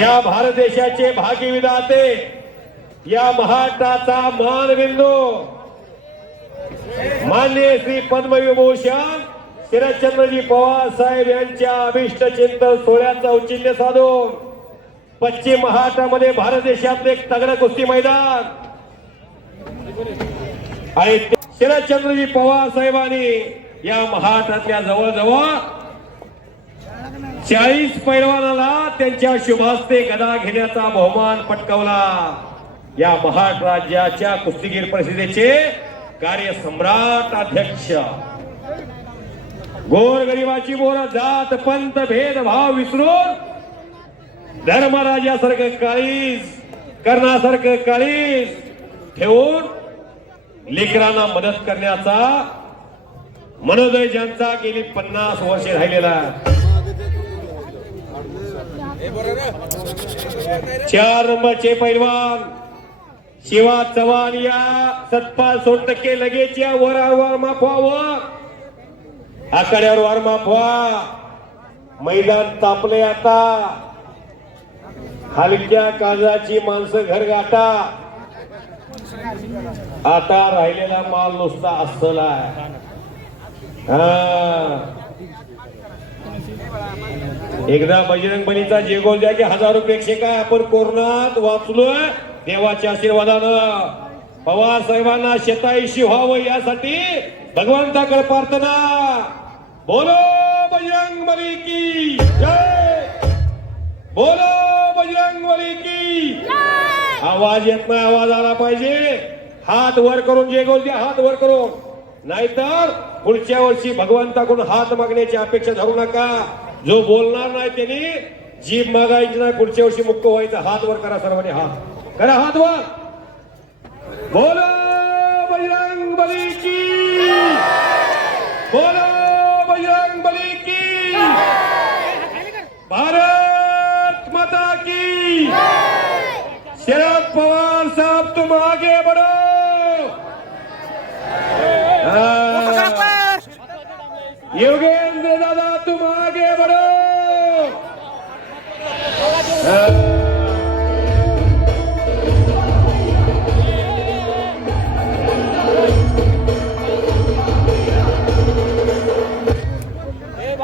या भारत देशाचे भाग्यविधाते, या महाराष्ट्राचा मानबिंदू माननीय श्री पद्मविभूषण शरदचंद्रजी पवार साहेब यांच्या अभिष्ट चिंतन सोहळ्याचं औचित्य साधून पश्चिम महाराष्ट्रामध्ये भारत देशातले एक तगडं कुस्ती मैदान आणि शरदचंद्रजी पवार साहेबांनी या महाराष्ट्रातल्या जवळजवळ 40 पैलवानाला त्यांच्या शुभहस्ते गदा घेण्याचा बहुमान पटकावला। या महाराष्ट्र राज्याच्या कुस्तीगीर परिषदेचे कार्यसम्राट अध्यक्ष, गोरगरिबाची बोर जात पंत भेदभाव विसरून धर्मराजासारखं काळीज कर्णासारखं काळीज ठेवून लेकरांना मदत करण्याचा मनोदय ज्यांचा गेली 50 वर्षे राहिलेला। 4 नंबरचे पैलवान शिवा चव्हाण या 57% लगेच या वर माफवा आकड्यावर वर माफवा। मैदान तापले आता, हलक्या काळजाची माणसं घर गाठा। आता राहिलेला माल नुसता अस्सल आहे। एकदा बजरंग बलीचा जेगोल द्या की हजारो प्रेक्षक आहे। आपण कोरोनात वाचलोय देवाच्या आशीर्वादानं। पवार साहेबांना शतायुषी व्हावं यासाठी भगवंताकडे प्रार्थना। बोलो बजरंग बली की जय, बोलो बजरंग बली की जय। आवाज येत नाही, आवाज आला पाहिजे। हात वर करून जेगोल द्या, हात वर करून, नाहीतर पुढच्या वर्षी भगवंताकडून हात मागण्याची अपेक्षा धरू नका। जो बोलणार नाही त्यांनी जीभ मागायची नाही, पुढच्या वर्षी मुक्त व्हायचा। हात वर करा सर्वांनी, हात करा, हात वर। बोलो बजरंग बली की, बोलो बजरंग बली की, भारत माता की। शरद पवार साहब तुम आगे बढ़ो। योगेंद्र दादा तुम आगे बढ़ो।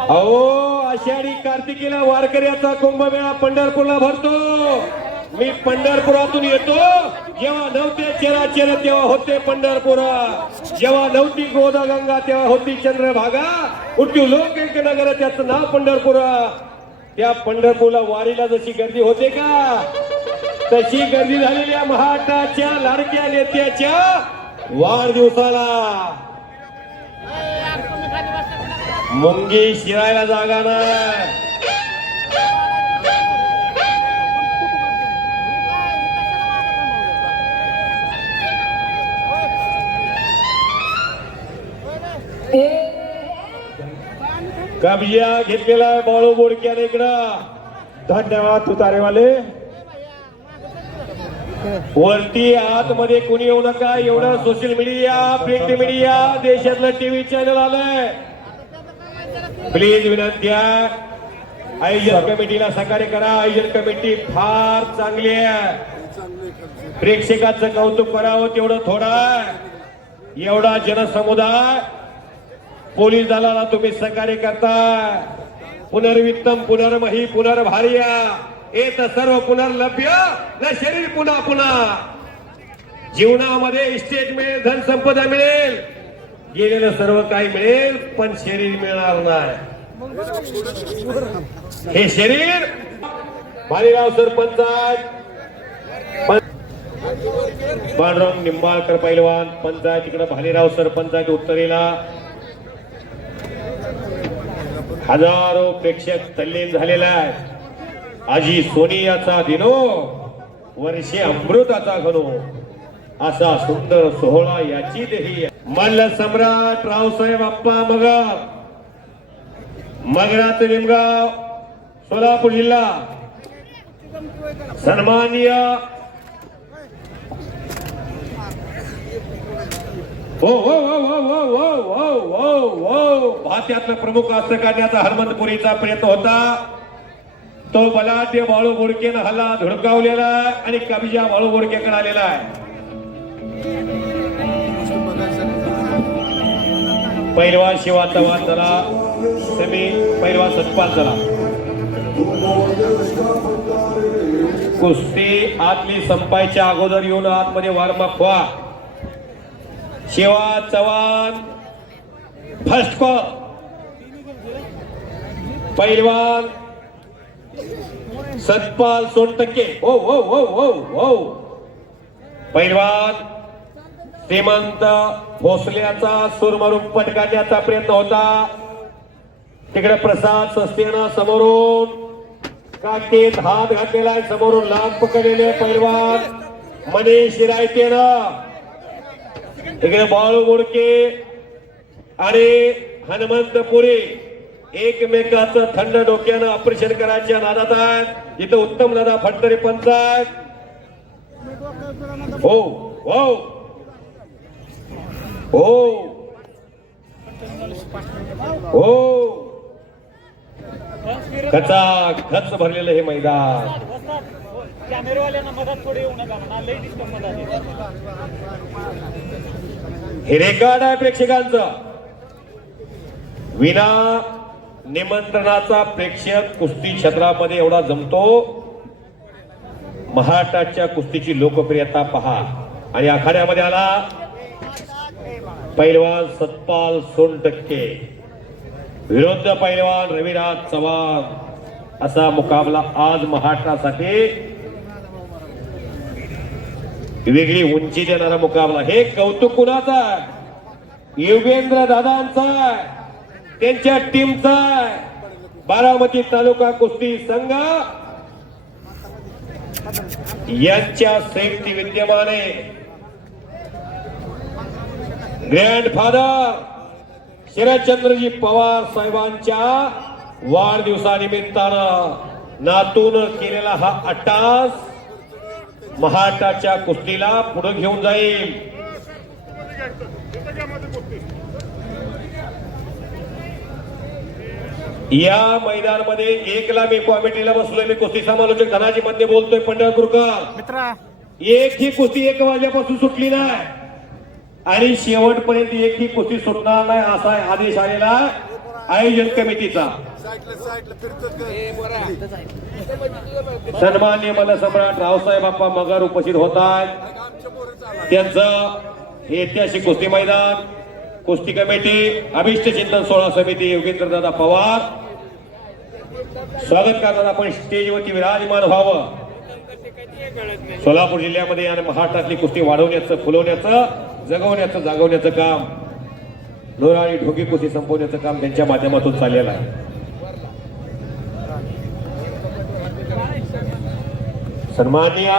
अहो आषाढी कार्तिकीला वारकऱ्याचा कुंभमेळा पंढरपूरला भरतो। मी पंढरपुरातून येतो, जेव्हा नव्हते चराचर तेव्हा होते पंढरपुरा, जेव्हा नव्हती गोदागंगा तेव्हा होती चंद्रभागा, उठी लोक एक नगर त्याचं नाव पंढरपुरा। त्या पंढरपूरला वारीला जशी गर्दी होते का, तशी गर्दी झालेल्या महाराष्ट्राच्या लाडक्या नेत्याच्या वाढदिवसाला मुंगी शिरायला जागा नाही। कब्जा घेतलेला आहे बाळू बोडक्याने इकडं। धन्यवाद तुतारेवाले। वरती आतमध्ये कोणी येऊ नका, एवढं सोशल मीडिया प्रिंट मीडिया देशातलं टीव्ही चॅनल आलंय। प्लीज विनंती आहे, आयोजन कमिटीला सहकार्य करा। आयोजन कमिटी फार चांगली आहे, प्रेक्षकाचं कौतुक करावं तेवढं थोडं आहे। एवढा जनसमुदाय, पोलीस दलाला तुम्ही सहकार्य करता। पुनर्वित्तम पुनर्मही पुनर्भार्या एत सर्व पुनर्लभ्य न शरीर पुन्हा पुन्हा। जीवनामध्ये इस्टेट मिळेल, धन संपदा मिळेल, गेलेलं सर्व काही मिळेल, पण शरीर मिळणार नाही। हे शरीर भालेराव सरपंच, पांडुरंग निंबाळकर पैलवान पंचायत इकडे भालेराव सरपंचाच्या उत्तरेला हजारो प्रेक्षक तल्लीन झालेला आहे। आजी सोनियाचा दिनो, वर्षे अमृताचा घनो, असा सुंदर सोहळा याची देही। मल्ल सम्राट रावसाहेब अप्पा मगर, मगराचं निमगाव, सोलापूर जिल्हा। सन्माननीय हो हो हो हो हो हो हो हो हो भात्यातलं प्रमुख असं करण्याचा हनुमंतपुरीचा प्रयत्न होता। तो बलाढ्य बाळू बोडकेनं हल्ला धुडकावलेला आणि कब्जा बाळू बोडकेकडे आलेला आहे. पहिलवान शिवा चव्हाण झाला, सेमी पहिलवान सतपाल झाला. कुस्ती आतली संपायच्या अगोदर येऊन आतमध्ये वार्मअप व्हा. Shiva Chavan first call. पहिलवान सतपाल सोनटक्के. हो हो हो हो हो. पहिलवान श्रीमंत भोसल्याचा सूर मारून पट काढण्याचा प्रयत्न होता. तिकडे प्रसाद सस्तेनं समोरून काटेत हात घातलेला आहे. समोरून लाग पकडलेले पहिलवान मनीष रायतेनं. तिकडे बाळू बोडके आणि हनुमंतपुरी एकमेकाचं थंड डोक्यानं ऑपरेशन करायच्या नादात आहेत. इथं उत्तम दादा फडतरे पंच आहेत. हो हो हो हो. खचा खच भरलेलं हे मैदान. हे रेकॉर्ड आहे प्रेक्षकांचं. विना निमंत्रणाचा प्रेक्षक कुस्ती क्षेत्रामध्ये एवढा जमतो. महाराष्ट्राच्या कुस्तीची लोकप्रियता पहा. आणि आखाड्यामध्ये आला पैलवान सतपाल सोनटक्के विरुद्ध पैलवान रविराज चव्हाण. असा मुकाबला आज महाराष्ट्रासाठी वेगळी उंची देणारा मुकाबला. हे कौतुक कुणाचं आहे? योगेंद्र दादांचा आहे, त्यांच्या टीमचा आहे. बारामती तालुका कुस्ती संघ यांच्या संयुक्त विद्यमाने ग्रँडफादर शरदचंद्रजी पवार साहेबांच्या वाढदिवसानिमित्तानं नातून केलेला हा अट्टास महाराष्ट्राच्या कुस्तीला पुढे घेऊन जाईल. या मैदानामध्ये एकला मी कॉमिटीला बसलोय. मी कुस्ती समालोचक धनाजी मध्ये बोलतोय. पंढरपूरकर एक ही कुस्ती 1 वाजल्यापासून सुटली नाही आणि शेवटपर्यंत एक ही कुस्ती सुटणार नाही असा आदेश आलेला आयोजन कमिटीचा. सन्माननीय सम्राट रावसाहेब बाप्पा मगर उपस्थित होत आहेत. त्यांचं ऐतिहासिक कुस्ती मैदान कुस्ती कमिटी अभिष्ट चिंतन सोहळा समिती योगेंद्र दादा पवार स्वागत करतात. आपण स्टेजवरती विराजमान व्हावं. सोलापूर जिल्ह्यामध्ये आणि महाराष्ट्रातली कुस्ती वाढवण्याचं, फुलवण्याचं, जगवण्याचं, जागवण्याचं काम, लोराळी ढोकी कुस्ती संपवण्याचं काम त्यांच्या माध्यमातून चाललेलं आहे. सन्माननीय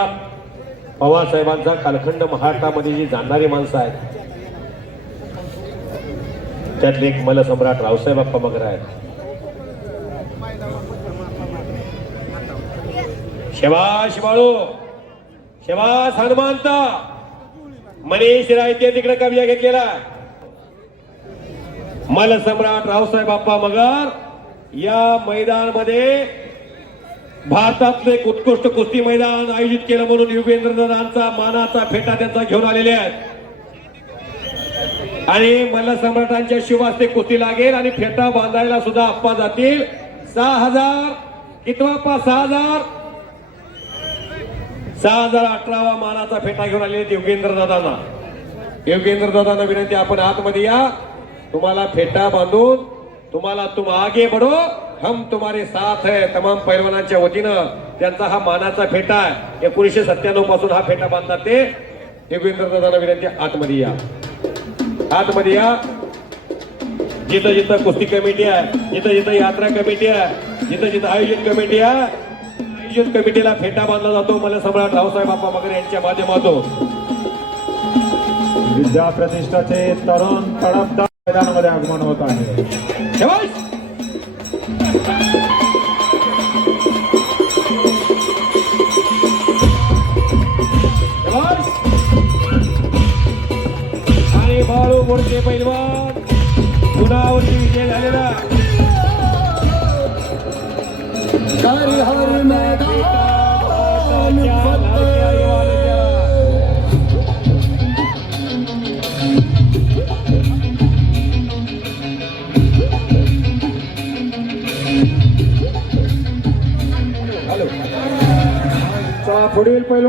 पवार साहेबांचा कालखंड महाराष्ट्रामध्ये जी जाणणारी माणसं आहेत त्यातले एक सम्राट रावसाहेब बाप्पा मगर आहेत. शबाश बाळू, शबाश हनुमंत. मनीष रायते तिकडे कब्जा घेतलेला. सम्राट रावसाहेब बाप्पा मगर या मैदानामध्ये भारतातले एक उत्कृष्ट कुस्ती मैदान आयोजित केलं म्हणून योगेंद्र दादांचा मानाचा फेटा त्यांचा घेऊन आलेले आहेत. आणि सम्राटांच्या शिवास्ते कुस्ती लागेल आणि फेटा बांधायला सुद्धा अप्पा जातील. 6000 कितवा अप्पा? 6018वा मानाचा फेटा घेऊन आलेले योगेंद्र दादांना. योगेंद्र दादांना विनंती, आपण आतमध्ये या. तुम्हाला फेटा बांधून तुम्हाला तुम आगे बढ़ो, हम तुम्हारे साथ है. तमाम पैलवानांच्या वतीनं त्यांचा हा मानाचा फेटा आहे. 1997 पासून हा फेटा बांधतात ते. योगेंद्र दादांना विनंती, आतमध्ये या, आतमध्ये या. जिथं जिथं कुस्ती कमिटी आहे, जिथं जिथं यात्रा कमिटी आहे, जिथं जिथं आयोजन कमिटी आहे, आयोजन कमिटीला फेटा बांधला जातो सम्राट रावसाहेब बाप्पा मगर यांच्या माध्यमातून. विद्या प्रतिष्ठाचे तरुण तडफदार मैदानामध्ये आगमन होत आहे. आणि बाळू बोडके पैलवान गुणावरती विजय झालेला. हर हर मैदान पुढील पैलवान